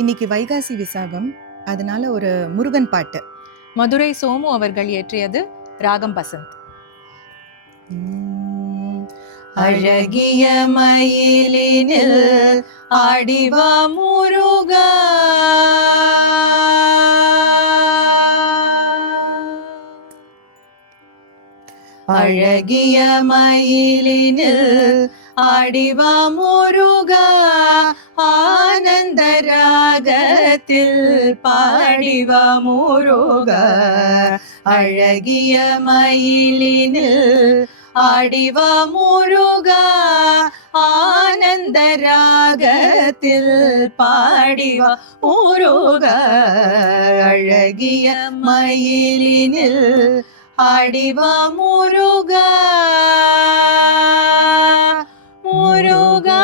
இன்னைக்கு வைகாசி விசாகம், அதனால ஒரு முருகன் பாட்டு. மதுரை சோமு அவர்கள் இயற்றியது. ராகம் பசந்த். அழகிய மயிலினில் ஆடிவா முருகா, அழகிய மயிலினில் ஆடிவா முருகா, ஆனந்த ராகத்தில் பாடிவா முருகா, அழகிய மயிலினில் ஆடிவா முருகா, ஆனந்த ராகத்தில் பாடிவா முருகா, அழகிய மயிலினில் ஆடிவா முருகா, முருகா.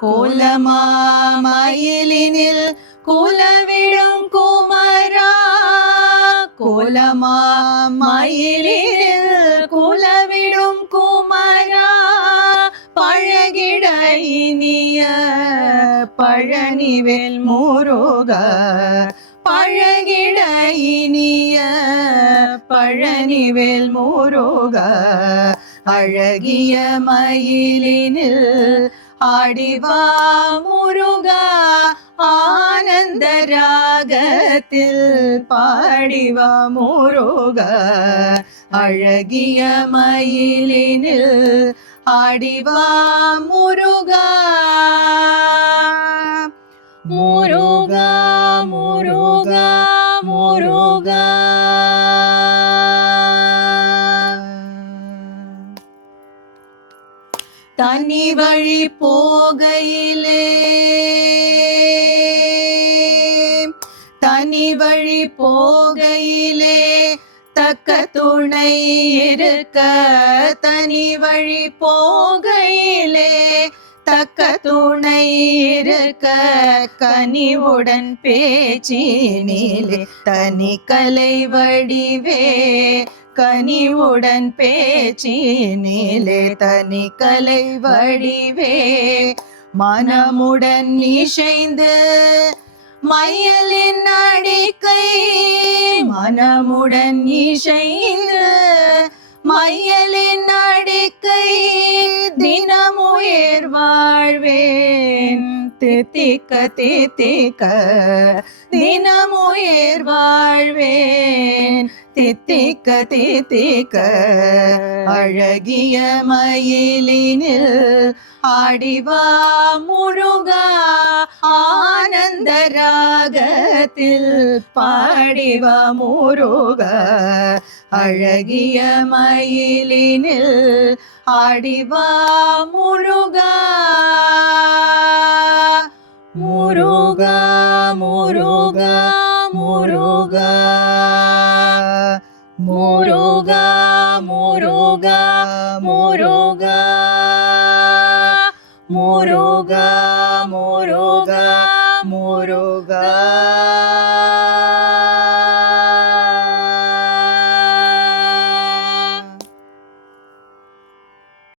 கோலமா மயிலினில் குலவிடும் குமரா, கோலமா மயிலினில் குலவிடும் குமரா, பழகிட இனிய பழனிவேல் முருகா, பழகிட இனிய பழனிவேல் முருகா, அழகிய மயிலினில் ஆடிவா முருகா, ஆனந்த ராகத்தில் பாடிவா முருகா, அழகிய மயிலினில் ஆடிவா முருகா, முருகா, முருகா, முருகா. தனி வழி போகையிலே, தனி வழி போகையிலே தக்க துணை இருக்க, தனி வழி போகையிலே தக்க துணை இருக்க, கனிவுடன் பேச்சினிலே தனி கலை வடிவே, கனிவுடன் பேச்சினிலே தனி கலை வடிவே, மனமுடன் இசைந்து மயலின் அடிக்கை, மனமுடன் இசைந்து மயலின் அடிக்கை, தினமுயர் வாழ்வேன் தித்திக்க தித்திக்க, தினமுயர் வாழ்வேன் தித்திக்க தித்திக்க, அழகிய மயிலினில் ஆடிவா முருகா, ஆனந்த ராகத்தில் பாடிவா முருகா, அழகிய மயிலினில் ஆடிவா முருகா, முருகா, முருகா, முருகா, முருகா, முருகா, முருகா, முருகா, முருகா, முருகா.